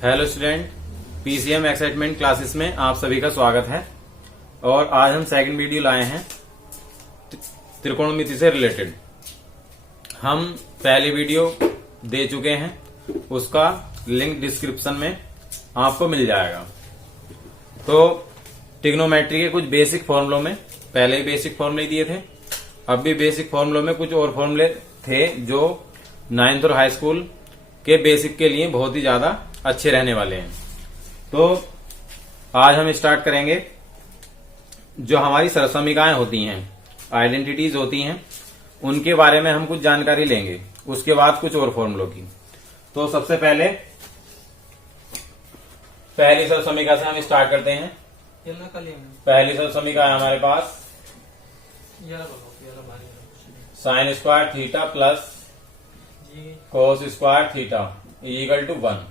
Hello student, PCM excitement classes में आप सभी का स्वागत है। और आज हम सेकंड वीडियो लाए हैं त्रिकोणमिति से रिलेटेड। हम पहली वीडियो दे चुके हैं, उसका लिंक डिस्क्रिप्शन में आपको मिल जाएगा। तो ट्रिग्नोमेट्री के कुछ बेसिक फॉर्मूलों में पहले ही बेसिक फॉर्मूले दिए थे, अब भी बेसिक फॉर्मूलों में कुछ और फॉर्मूले थे जो 9th और हाई स्कूल के बेसिक के लिए बहुत ही ज्यादा अच्छे रहने वाले हैं। तो आज हम स्टार्ट करेंगे जो हमारी सरसमीकाएं होती हैं, आइडेंटिटीज होती हैं, उनके बारे में हम कुछ जानकारी लेंगे, उसके बाद कुछ और फॉर्मूलों की। तो सबसे पहले पहली सरसमीका से हम स्टार्ट करते हैं। पहली सरसमीका है हमारे पास sine square theta plus cos square theta equal to 1।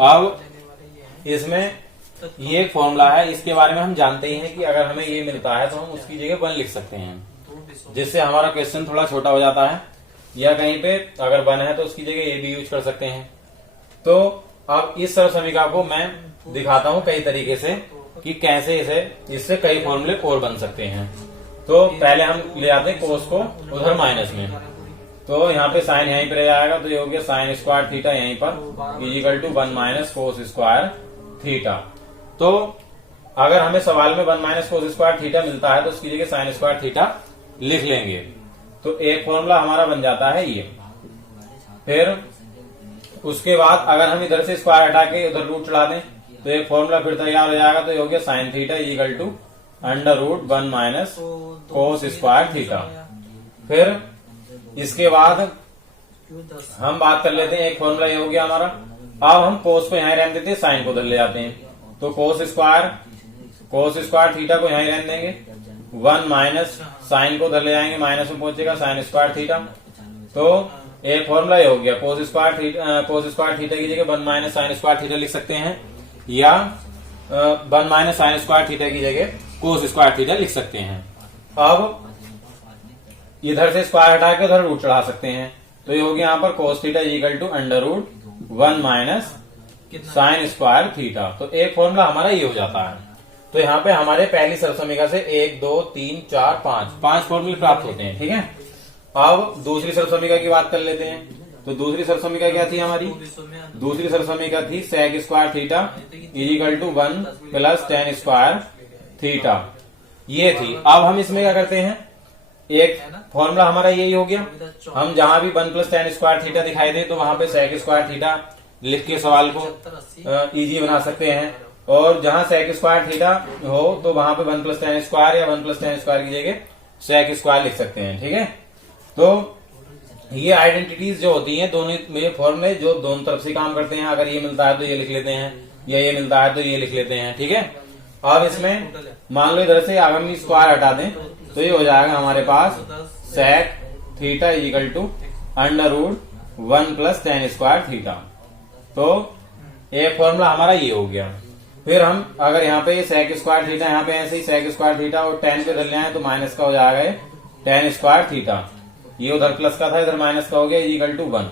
अब इसमें ये एक फॉर्मूला है, इसके बारे में हम जानते ही हैं कि अगर हमें ये मिलता है तो हम उसकी जगह 1 लिख सकते हैं, जिससे हमारा क्वेश्चन थोड़ा छोटा हो जाता है। या कहीं पे अगर 1 है तो उसकी जगह ये भी यूज कर सकते हैं। तो अब इस सरसमीका को मैं दिखाता हूं कई तरीके से कि कैसे इससे कई फॉर्मूले और बन सकते हैं। तो पहले हम ले आते हैं कोस को उधर माइनस में। तो यहाँ पे साइन यहीं पर आएगा, तो ये हो गया साइन स्क्वायर थीटा यहीं पर equal to 1 minus cos square theta. तो अगर हमें सवाल में 1 माइनस कोस स्क्वायर थीटा मिलता है तो उसकी जगह साइन स्क्वायर थीटा लिख लेंगे। तो एक फॉर्मूला हमारा बन जाता है ये। फिर उसके बाद अगर हम इधर से स्क्वायर हटा के उधर रूट चढ़ा दें तो एक फॉर्मूला फिर तैयार हो जाएगा। तो ये हो गया sine theta equal to under root 1 minus cos square theta. फिर इसके बाद हम बात कर लेते हैं, एक फॉर्मूला ये हो गया हमारा। अब हम कोस को यहां रहने देते हैं, साइन को उधर ले जाते हैं। तो कोस स्क्वायर थीटा को यहां रहने देंगे, 1 माइनस साइन को उधर ले जाएंगे, माइनस में पहुंचेगा साइन स्क्वायर थीटा। तो एक फॉर्मूला ये हो गया। कोस स्क्वायर थीटा की जगह 1 माइनस साइन स्क्वायर थीटा लिख सकते हैं, या 1 माइनस साइन स्क्वायर थीटा की जगह कोस स्क्वायर थीटा लिख सकते हैं। अब इधर से स्क्वायर हटा के उधर रूट चढ़ा सकते हैं। तो ये हो गया यहाँ पर cos theta equal to under root 1 minus sine square theta. तो एक फॉर्मूला हमारा ये हो जाता है। तो यहाँ पे हमारे पहली सरसमीका से 1 2 3 4 5 फॉर्मूले प्राप्त होते हैं। ठीक है, अब दूसरी सरसमीका की बात कर लेते हैं। तो दूसरी सरसमीका क्या थी हमारी? दूसरी सरसमीका थी sec square theta equal to 1 plus tan square theta, ये थी। अब हम इसमें क्या करते हैं, एक फॉर्मूला हमारा यही हो गया। हम जहां भी 1 प्लस टेन स्क्वायर थीटा दिखाई दे तो वहां पे सेक स्क्वायर थीटा लिख के सवाल को इजी बना सकते हैं। और जहां सेक स्क्वायर थीटा हो तो वहां पे 1 प्लस टेन स्क्वायर या 1 प्लस टेन स्क्वायर की जगह सेक स्क्वायर लिख सकते हैं। ठीक है, तो ये आइडेंटिटीज जो होती हैं, दोनों मेरे फॉर्मूले जो दोनों तरफ से काम करते हैं। अगर ये मिलता है तो ये लिख लेते हैं, या ये मिलता है तो ये लिख लेते हैं। ठीक है, अब इसमें मान लो इधर से अगर हम स्क्वायर हटा दें तो ये हो जाएगा हमारे पास sec theta equal to under root 1 plus tan square theta. तो एक फॉर्मूला हमारा ये हो गया। फिर हम अगर यहाँ पे सेक स्क्वायर थीटा, यहाँ पे ऐसे ही सेक स्क्वायर थीटा और 10 पे धरने आए तो माइनस का हो जाएगा टेन स्क्वायर थीटा। ये उधर प्लस का था, इधर माइनस का हो गया इक्वल टू 1।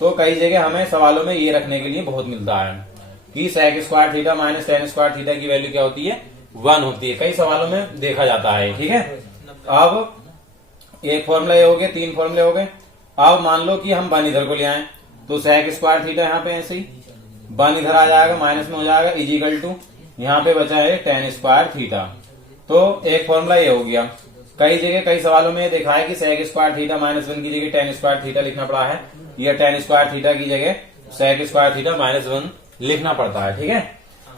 तो कई जगह हमें सवालों में ये रखने के लिए बहुत मिलता है कि sec square theta minus tan square theta की वैल्यू क्या होती है, 1 होती है। कई सवालों में देखा जाता है। ठीक है, अब एक फॉर्मूला ये हो गया, 3 फॉर्मूले हो गए। अब मान लो कि हम 1 इधर को ले आए तो सेक स्क्वायर थीटा यहाँ पे ऐसे ही 1 इधर आ जाएगा, माइनस में हो जाएगा इक्वल टू यहाँ पे बचा है टेन स्क्वायर थीटा। तो एक फॉर्मूला ये हो गया। कई जगह कई सवालों में देखा है कि सेक स्क्वायर थीटा माइनस 1 की जगह टेन स्क्वायर थीटा लिखना पड़ा है, या टेन स्क्वायर थीटा की जगह सेक स्क्वायर थीटा माइनस 1 लिखना पड़ता है। ठीक है,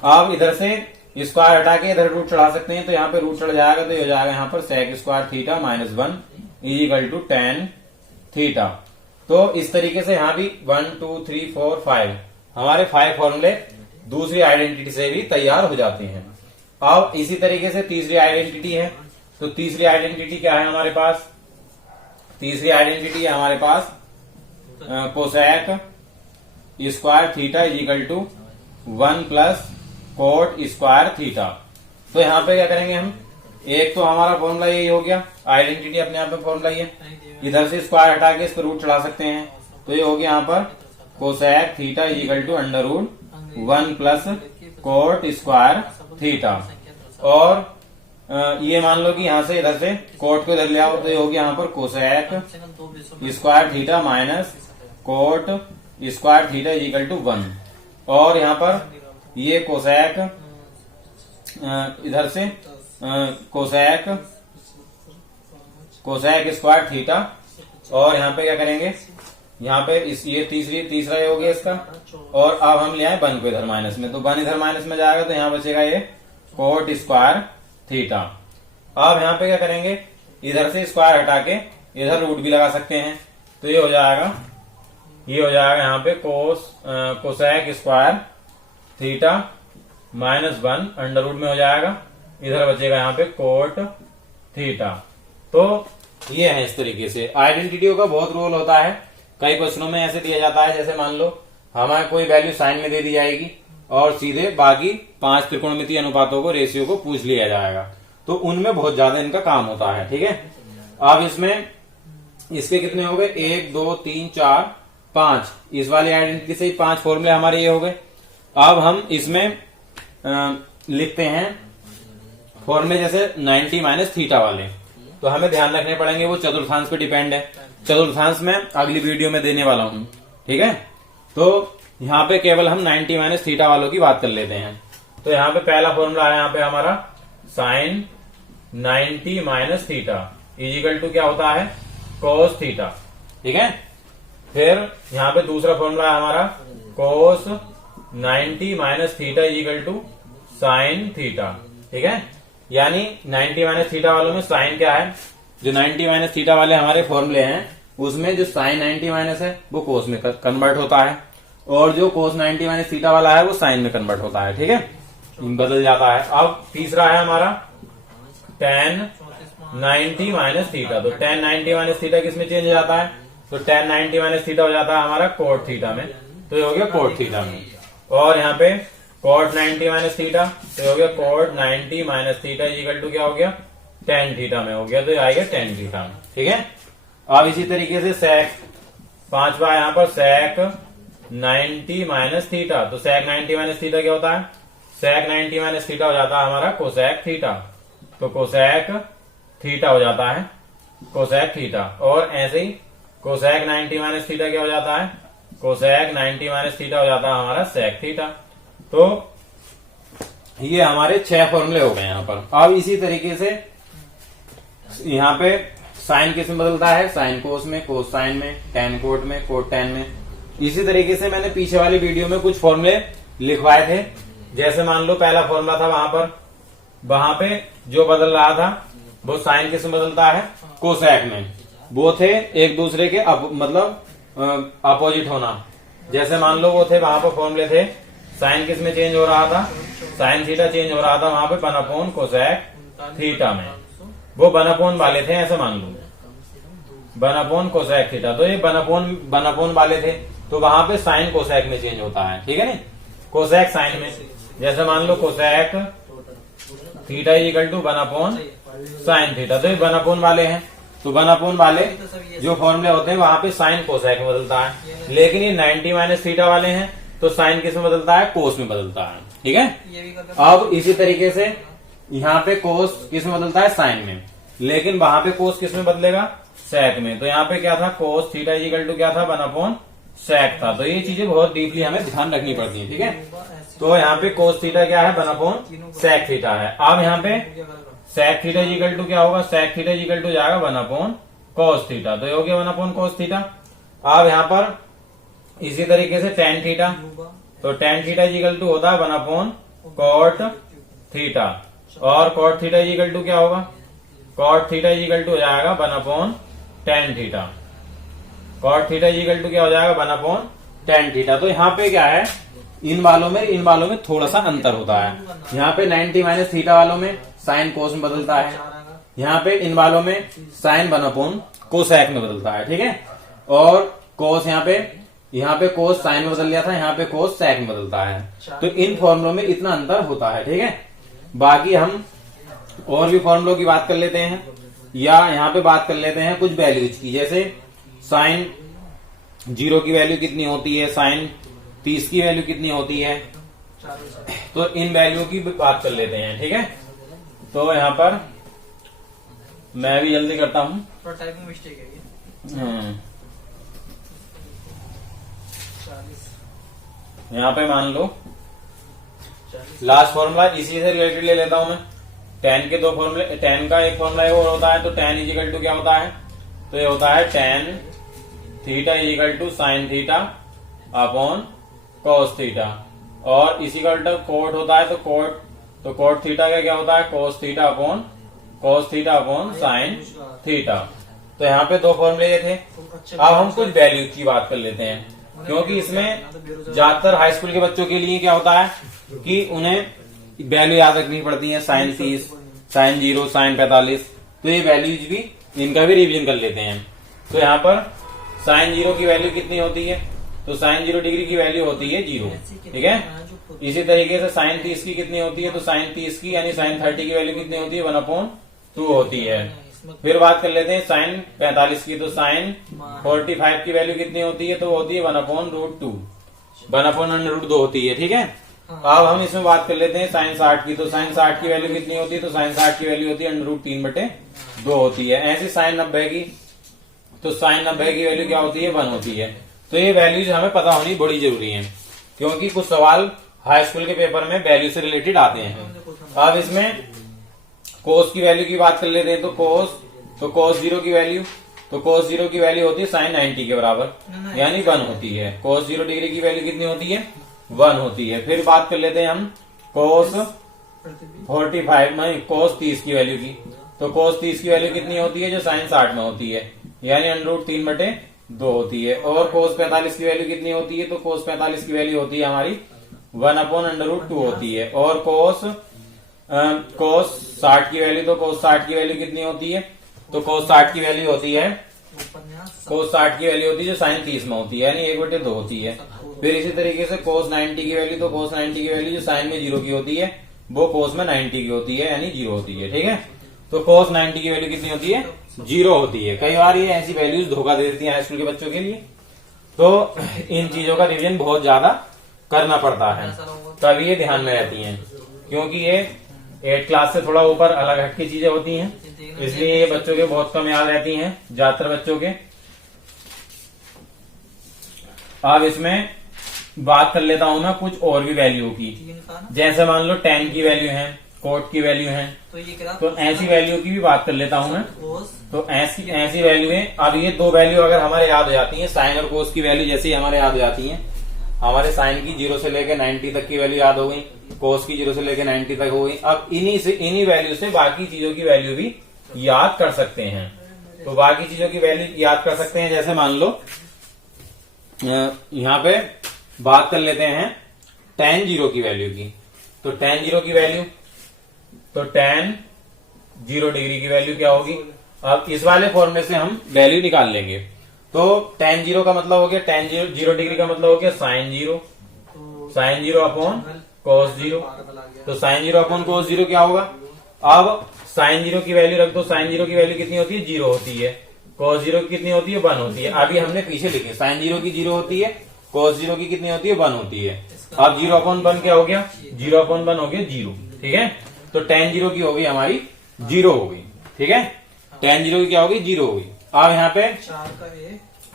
अब इधर से स्क्वायर हटा के इधर रूट चढ़ा सकते हैं। तो यहाँ पे रूट चढ़ जाएगा तो ये हो जाएगा यहाँ पर sec square theta minus 1 equal to tan theta. तो इस तरीके से यहाँ भी 1 2 3 4 5 हमारे 5 फॉर्मूले दूसरी आइडेंटिटी से भी तैयार हो जाते हैं। अब इसी तरीके से तीसरी आइडेंटिटी है। तो तीसरी आइडेंटिटी क्या है हमारे पास? तीसरी आइडेंटिटी है हमारे पास cosec square theta equal to 1 plus cot square theta. तो यहाँ पे क्या करेंगे हम, एक तो हमारा फॉर्मूला यही हो गया, आइडेंटिटी अपने आप में फॉर्मूला ही है। इधर से स्क्वायर हटा के इस पर रूट चढ़ा सकते हैं। तो ये हो गया यहाँ पर cosec theta is equal to under root 1 plus cot square theta. और ये मान लो कि यहाँ से इधर से कोट को इधर ले आओ तो ये हो गया यहाँ पर cosec square theta minus cot square theta is equal to 1। और यहाँ पर ये कोसेक इधर से कोसेक स्क्वायर थीटा, और यहाँ पे क्या करेंगे, यहाँ पे ये तीसरा ये हो गया इसका। और अब हम ले आए 1 को इधर माइनस में, तो 1 इधर माइनस में जाएगा तो यहाँ बचेगा ये कोट स्क्वायर थीटा। अब यहाँ पे क्या करेंगे, इधर से स्क्वायर हटा के इधर रूट भी लगा सकते हैं, तो ये हो जाएगा यहाँ पे cosec square theta minus 1 under root में हो जाएगा, इधर बचेगा यहाँ पे कोट थीटा। तो ये है इस तरीके से। आइडेंटिटियों का बहुत रोल होता है। कई क्वेश्चनों में ऐसे दिया जाता है, जैसे मान लो हमें कोई वैल्यू साइन में दे दी जाएगी और सीधे बाकी 5 त्रिकोणमितीय अनुपातों को, रेशियो को पूछ लिया जाएगा, तो उनमें बहुत ज्यादा इनका काम होता है। ठीक है, अब इसमें इसके कितने हो गए, 1 2 3 4 5, इस वाली आइडेंटिटी से 5 फॉर्मूले हमारे ये हो गए। अब हम इसमें लिखते हैं फॉर्मूले जैसे 90 माइनस थीटा वाले, तो हमें ध्यान रखने पड़ेंगे, वो चतुर्थांश पे डिपेंड है। चतुर्थांश में अगली वीडियो में देने वाला हूं। ठीक है, तो यहाँ पे केवल हम 90 माइनस थीटा वालों की बात कर लेते हैं। तो यहाँ पे पहला फॉर्मूला है यहाँ पे हमारा sine 90 minus theta is equal to क्या होता है, कोस थीटा। ठीक है, फिर यहाँ पे दूसरा फॉर्मूला है हमारा cos 90 minus theta is equal to sine theta. ठीक है, यानी 90 माइनस थीटा वालों में साइन क्या है, जो 90 माइनस थीटा वाले हमारे फॉर्मूले हैं उसमें जो साइन 90 माइनस है वो कोस में कन्वर्ट होता है, और जो कोस 90 माइनस थीटा वाला है वो साइन में कन्वर्ट होता है। ठीक है, बदल जाता है। अब तीसरा है हमारा tan 90 माइनस थीटा, तो tan 90 माइनस थीटा किसमें चेंज हो जाता है, तो tan 90 माइनस थीटा हो जाता है हमारा कोट थीटा में, तो ये हो गया कोट थीटा में। और यहाँ पे कोट 90 माइनस थीटा, तो हो गया cot 90 minus theta equal to क्या हो गया, tan थीटा में हो गया, तो ये आएगा tan थीटा में। ठीक है, अब इसी तरीके से सेक 5वां यहाँ पर सेक 90 माइनस थीटा, तो सेक 90 माइनस थीटा क्या होता है, सेक 90 माइनस थीटा हो जाता है हमारा कोसेक थीटा, तो कोसेक थीटा हो जाता है कोसेक थीटा। और ऐसे ही कोसेक 90 माइनस थीटा क्या हो जाता है, कोसेक 90 माइनस थीटा हो जाता है हमारा सेक थीटा। तो ये हमारे 6 फॉर्मूले हो गए यहाँ पर। अब इसी तरीके से यहाँ पे साइन किस में बदलता है, साइन कोस में, कोस साइन में, टैन कोट में, कोट टैन में। इसी तरीके से मैंने पीछे वाली वीडियो में कुछ फॉर्मूले लिखवाए थे। जैसे मान लो पहला फॉर्मूला था वहां पे जो बदल रहा था वो साइन किस में बदलता है, कोसेक में। वो थे एक दूसरे के मतलब अपोजिट होना। जैसे मान लो वो थे वहां पर फॉर्मूले थे, साइन किस में चेंज हो रहा था, साइन थीटा चेंज हो रहा था वहां पे 1/, कोसेक थीटा में, वो 1/, वाले थे, ऐसे मान लो 1/, कोसेक थीटा। तो ये 1/, वाले थे, तो वहां पे साइन कोसेक में चेंज होता है। ठीक है ना, कोसेक साइन में। जैसे मान लो cosec theta equal to 1/, sine theta, तो ये 1/, वाले हैं, तो 1/, वाले जो फॉर्मूले होते हैं वहां पे साइन कोसेक में बदलता है। लेकिन ये 90 माइनस थीटा वाले हैं तो साइन किस में बदलता है, कोस में बदलता है। ठीक है, अब इसी तरीके से यहाँ पे कोस किस में बदलता है, साइन में, लेकिन वहां पे कोस किस में बदलेगा, सेक में। तो यहाँ पे क्या था, कोस थीटा इक्वल टू क्या था, 1/, सेक था। तो ये चीजें बहुत डीपली हमें ध्यान रखनी पड़ती है। ठीक है, तो यहाँ पे कोस थीटा क्या है, 1/, सेक थीटा है। अब यहाँ पे सेक थीटा इक्वल टू क्या होगा, सेक थीटा इक्वल टू जाएगा 1/, कोस थीटा, तो ये हो गया 1/, कोस थीटा। अब यहाँ पर इसी तरीके से tan थीटा, तो tan थीटा इक्वल टू होता है 1/, कोट थीटा, और कोट थीटा इक्वल टू क्या होगा, कोट थीटा इक्वल टू हो जाएगा 1/, tan theta, cot theta equal to क्या हो जाएगा, 1/, tan थीटा। तो यहाँ पे क्या है, इन वालों में थोड़ा सा अंतर होता है। यहाँ पे 90 माइनस थीटा वालों में साइन कोस में बदलता है, यहाँ पे इन वालों में साइन 1/, कोसेक में बदलता है। ठीक है, और कोस यहाँ पे कोस साइन में बदल लिया था, यहाँ पे कोस सेक में बदलता है। तो इन फॉर्मुलों में इतना अंतर होता है। ठीक है, बाकी हम और भी फॉर्मुलों की बात कर लेते हैं, या यहाँ पे बात कर लेते हैं कुछ वैल्यूज की। जैसे साइन जीरो की वैल्यू कितनी होती है, साइन 30 की वैल्यू कितनी होती है। तो इन वैल्यू की बात कर लेते हैं, ठीक है। तो यहाँ पर मैं भी जल्दी करता हूँ, टाइपिंग मिस्टेक है ये। यहाँ पे मान लो लास्ट फॉर्मूला इसी से रिलेटेड ले लेता हूं मैं। tan के दो फॉर्मूले, tan का एक फॉर्मूला और होता है, तो tan इजिकल टू क्या होता है, तो ये होता है tan theta is equal to sine theta upon cos theta, और इसी का उल्टा कोट होता है, तो कोट थीटा का क्या होता है, cos theta upon sine theta. तो यहाँ पे दो फॉर्मूले ये थे। अब हम कुछ वैल्यू की बात कर लेते हैं, क्योंकि इसमें ज्यादातर हाई स्कूल के बच्चों के लिए क्या होता है कि उन्हें वैल्यू याद रखनी पड़ती है, साइन 30, साइन 0, साइन 45। तो ये वैल्यूज भी, इनका भी रिवीजन कर लेते हैं। तो यहाँ पर साइन 0 की वैल्यू कितनी होती है, तो साइन 0 डिग्री की वैल्यू होती है 0, ठीक है। इसी तरीके से साइन 30 की कितनी होती है, तो साइन 30 की यानी साइन 30 की वैल्यू कितनी होती है, 1/2 होती है। फिर बात कर लेते हैं साइन 45 की, तो साइन 45 की वैल्यू कितनी होती है, तो होती है 1/√2, 1/√2 होती है, ठीक है। अब हम इसमें बात कर लेते हैं साइन 60 की, तो साइन 60 की वैल्यू कितनी होती है, तो साइन 60 की वैल्यू होती है √3/2 होती है। ऐसी साइन 90 की, तो साइन 90 की वैल्यू क्या होती है, 1 होती है। तो ये वैल्यूज हमें पता होनी बड़ी जरूरी है, क्योंकि कुछ सवाल हाई स्कूल के पेपर में वैल्यू से रिलेटेड आते हैं। अब इसमें कोस की वैल्यू की बात कर लेते हैं, तो कोस 0 की वैल्यू, तो कोस 0 की वैल्यू होती है साइन 90 के बराबर, यानी 1 होती है। कोस 0 डिग्री की वैल्यू कितनी होती है, 1 होती है। फिर बात कर लेते हैं हम कोस 45 में कोस 30 की वैल्यू की, तो कोस 30 की वैल्यू कितनी होती है, जो साइन 60 में होती है, यानी √3/2 होती है। और कोस 45 की वैल्यू कितनी होती है, तो कोस 45 की वैल्यू होती है हमारी 1/√2 होती है। और कोस 60 की वैल्यू, तो कोस 60 की वैल्यू कितनी होती है, तो कोस 60 की वैल्यू होती है, कोस 60 की वैल्यू होती है जो साइन 30 में होती है, यानी 1/2 होती है। फिर इसी तरीके से कोस 90 की वैल्यू, तो कोस 90 की वैल्यू जो साइन में 0 की होती है, वो कोस में 90 की होती है, यानी 0 होती है, ठीक है। तो कोस 90 की वैल्यू कितनी होती है, 0 होती है। कई बार ये ऐसी वैल्यूज धोखा दे देती है हाई स्कूल के बच्चों के लिए, तो इन चीजों का रिविजन बहुत ज्यादा करना पड़ता है, तभी ये ध्यान में रहती है, क्योंकि ये 8th क्लास से थोड़ा ऊपर अलग हटकी चीजें होती हैं, इसलिए ये बच्चों के बहुत कम याद रहती हैं, ज्यादातर बच्चों के। अब इसमें बात कर लेता हूं मैं कुछ और भी वैल्यू की, जैसे मान लो tan की वैल्यू है, कोट की वैल्यू है, तो ऐसी वैल्यू की भी बात कर लेता हूं मैं। तो ऐसी वैल्यू है। अब ये दो वैल्यू अगर हमारे याद हो जाती है, साइन और कोस की वैल्यू जैसे ही हमारे याद हो जाती है, हमारे साइन की 0 से लेकर 90 तक की वैल्यू याद हो गई, कोस की 0 से लेकर 90 तक हो गई। अब इन्हीं वैल्यू से बाकी चीजों की वैल्यू भी याद कर सकते हैं। तो बाकी चीजों की वैल्यू याद कर सकते हैं, जैसे मान लो यहाँ पे बात कर लेते हैं tan 0 की वैल्यू की, तो tan 0 की वैल्यू, तो tan 0 डिग्री की वैल्यू क्या होगी। अब इस वाले फॉर्मूले से हम वैल्यू निकाल लेंगे। तो tan 0 का मतलब हो गया, tan 0 डिग्री का मतलब हो गया साइन 0 अपॉन cos 0। तो साइन 0 अपॉन cos 0 क्या होगा। अब साइन 0 की वैल्यू रख दो, साइन 0 की वैल्यू कितनी होती है, 0 होती है। cos 0 की कितनी होती है, 1 होती है। अभी हमने पीछे लिखे, साइन 0 की 0 होती है, cos 0 की कितनी होती है, 1 होती है। अब 0 अपॉन 1 क्या हो गया, 0 अपॉन 1 हो गया 0, ठीक है। तो tan 0 की हो गई हमारी 0 हो गई, ठीक है। tan 0 की क्या होगी, 0 हो गई। अब यहाँ पे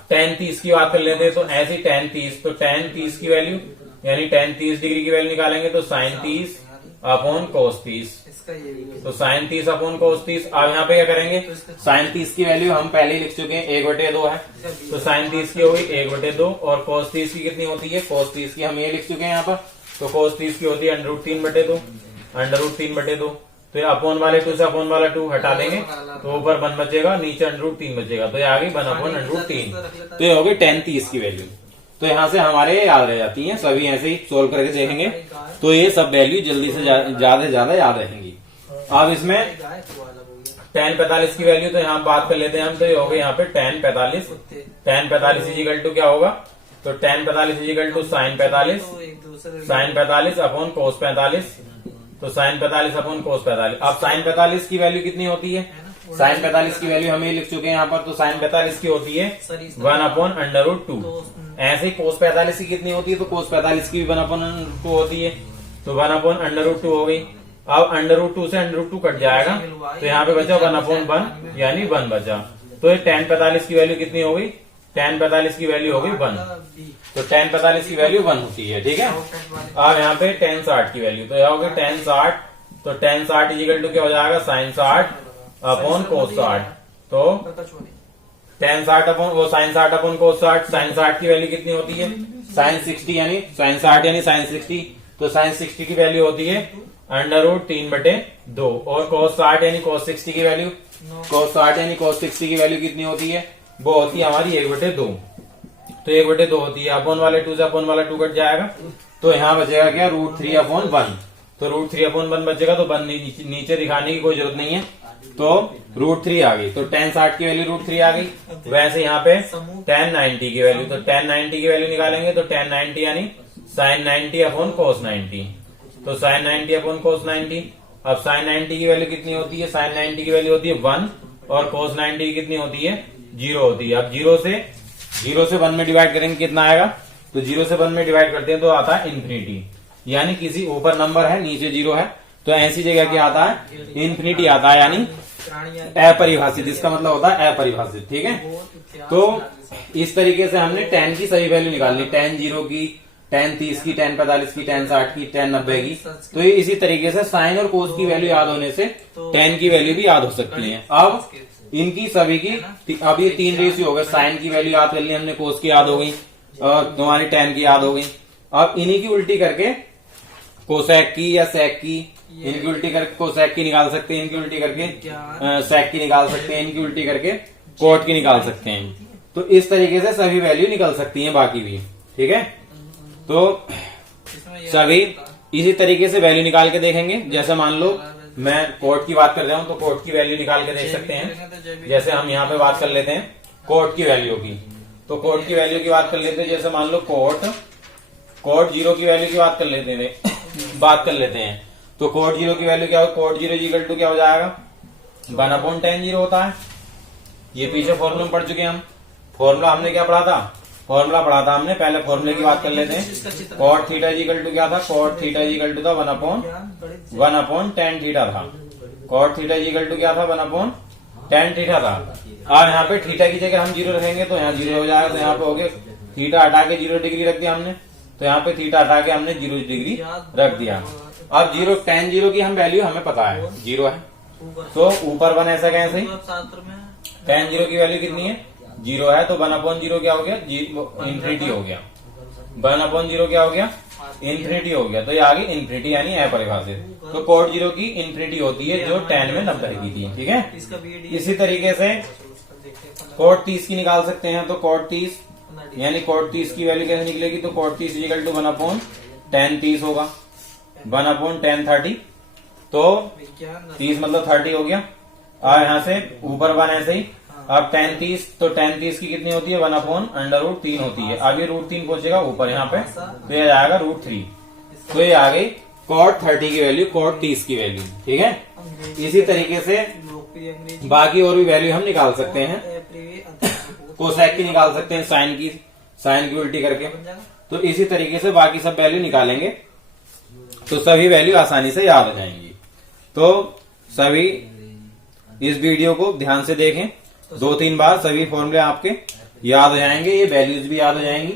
tan 30 की बात कर लेते हैं, तो ऐसी tan 30, तो tan 30 की वैल्यू यानी tan 30 डिग्री की वैल्यू निकालेंगे, तो साइन 30 अपॉन cos 30, तो साइन 30 अपॉन cos 30। अब यहाँ पे क्या करेंगे, साइन 30 की वैल्यू हम पहले ही लिख चुके हैं, 1/2 है, तो साइन 30 की हो गई 1/2। और cos 30 की कितनी होती है, cos 30 की हम ये लिख चुके हैं यहाँ पर, तो cos 30 की होती है √3/2। तो अपॉन वाले 2 से अपॉन वाला 2 हटा देंगे, तो ऊपर 1 बचेगा, नीचे √3 बचेगा, तो ये आ गई 1/√3। तो ये हो गई tan 30 की वैल्यू। तो यहाँ से हमारे याद रह जाती हैं, सभी ऐसे ही सोल्व करके देखेंगे, तो ये सब वैल्यू जल्दी से ज्यादा से ज्यादा याद रहेंगी। अब इसमें tan 45 की वैल्यू, तो यहाँ बात कर लेते हैं हम, तो ये हो गई यहाँ पे tan 45 इजिकल टू क्या होगा, तो tan 45 is equal to sine 45 upon cos 45, तो साइन 45 अपॉन cos 45। अब साइन 45 की वैल्यू कितनी होती है, साइन 45 की वैल्यू हमें लिख चुके हैं यहाँ पर। तो साइन 45 की होती है 1/√2। ऐसे ही कोस 45 की कितनी होती है, तो कोस 45 की भी 1/√2 होती है। तो 1/√2 हो गई। अब √2 से √2 कट जाएगा, तो यहाँ पे बचा 1/1 यानी 1 बचा। तो ये tan 45 की वैल्यू कितनी हो गई, tan 45 की वैल्यू हो गई 1। तो tan 45 की वैल्यू 1 होती है, ठीक है। अब यहाँ पे tan 60 की वैल्यू, तो यह हो गया tan 60। तो tan 60 इजिकल टू क्या हो जाएगा, sin 60 अपॉन cos 60। तो tan 60 अपॉन वो sin 60 अपॉन cos 60। sin 60 की वैल्यू कितनी होती है, sin 60 यानी sin 60 यानी sin 60। तो sin 60 की वैल्यू होती है √3/2। और cos 60 यानी cos 60 की वैल्यू, cos 60 यानी cos 60 की वैल्यू कितनी होती है, वो होती है हमारी 1/2। तो 1/2 होती है। अपॉन वाले 2 से अपॉन वाला 2 कट जाएगा, तो यहाँ बचेगा क्या, √3/1। तो √3/1 बचेगा। तो 1 नीचे दिखाने की कोई जरूरत नहीं है, तो √3 आ गई। तो tan 60 की वैल्यू √3 आ गई। वैसे यहाँ पे tan 90 की वैल्यू, तो tan 90 की वैल्यू निकालेंगे, तो tan 90 यानी sin 90 अपॉन cos 90। तो sin 90 अपॉन cos 90। अब sin 90 की वैल्यू कितनी होती है, sin 90 की वैल्यू होती है 1 और cos 90 की कितनी होती है, 0 होती है। अब 0 से 1 में डिवाइड करेंगे कितना आएगा, तो 0 से 1 में डिवाइड करते हैं तो आता है इन्फिनिटी। यानी किसी ऊपर नंबर है नीचे 0 है, तो ऐसी जगह क्या आता है, इन्फिनिटी आता है, यानी अपरिभाषित। इसका मतलब होता है अपरिभाषित, ठीक है। तो इस तरीके से हमने tan की सही वैल्यू निकाल ली, tan 0 की, tan 30 की, tan 45 की, tan 60 की, tan 90 की। तो ये इसी तरीके से साइन और कोस की वैल्यू याद होने से tan की वैल्यू भी याद हो सकती है। अब इनकी सभी की, अब ये 3 रेशियो हो गए, साइन की वैल्यू याद कर ली हमने, कोस की याद हो गई और तुम्हारी tan की याद हो गई। अब इन्हीं की उल्टी करके कोसेक की या सेक की, इनकी उल्टी करके कोसेक की निकाल सकते हैं, इनकी उल्टी करके सेक की निकाल सकते हैं, इनकी उल्टी करके कोट की निकाल सकते हैं। तो इस तरीके से सभी वैल्यू निकल सकती हैं बाकी भी, ठीक है। तो सभी इसी तरीके से वैल्यू निकाल के देखेंगे। जैसे मान लो मैं कोट की बात कर रहा हूं, तो कोट की वैल्यू निकाल के देख सकते हैं। जैसे हम यहाँ पे बात कर लेते हैं कोट की वैल्यू की, तो कोट की वैल्यू की बात कर लेते हैं। जैसे मान लो कोट 0 की वैल्यू की बात कर लेते हैं। तो कोट 0 की वैल्यू क्या हो, कोट 0 इक्वल टू क्या हो जाएगा, 1/tan 0 होता है। ये पीछे फॉर्मूला में पढ़ चुके हैं हम। फॉर्मूला हमने क्या पढ़ा था, फॉर्मूला पढ़ा था हमने, पहले फॉर्मूले की बात कर लेते हैं। कॉट थीटा इक्वल टू क्या था, कॉट थीटा इक्वल टू था 1/tan थीटा था। कॉट थीटा इक्वल टू क्या था, 1/tan थीटा था। और यहाँ पे थीटा की जगह हम 0 रखेंगे, तो यहाँ 0 हो जाएगा। तो यहाँ पे हो गया थीटा हटा के 0 डिग्री रख दिया हमने, तो यहाँ पे थीटा हटा के हमने 0 डिग्री रख दिया। अब tan 0 की हम वैल्यू हमें पता है 0 है, तो ऊपर 1 ऐसा कैसे, tan 0 की वैल्यू कितनी है, 0 है। तो 1/0 क्या हो गया, इन्फिनिटी हो गया। 1/0 क्या हो गया, इन्फिनिटी हो गया। तो ये आगे इन्फिनिटी यानी अपरिभाषित। तो कोट 0 की इन्फिनिटी होती है जो tan में 90 की थी, ठीक है। इसी तरीके से कोट 30 की निकाल सकते हैं। तो कोट 30 यानी कोट 30 की वैल्यू कैसे निकलेगी, तो कोट 30 इक्वल टू 1/tan 30 होगा, 1/tan 30। तो 30 मतलब 30 हो गया। और यहाँ से ऊपर 1 ऐसे ही। अब tan 30, तो tan 30 की कितनी होती है, 1/√3 होती है। अब ये √3 पहुंचेगा ऊपर यहाँ पे, तो ये जाएगा √3। तो ये आ गई कोट 30 की वैल्यू, कोट 30 की वैल्यू, ठीक है। इसी तरीके से बाकी और भी वैल्यू हम निकाल सकते हैं। कोसेक की निकाल सकते हैं, साइन की उल्टी करके। तो इसी तरीके से बाकी सब वैल्यू निकालेंगे, तो सभी वैल्यू आसानी से याद हो जाएंगी। तो सभी इस वीडियो को ध्यान से देखें, 2-3 बार सभी फॉर्मूले आपके याद हो जाएंगे, ये वैल्यूज भी याद हो जाएंगी।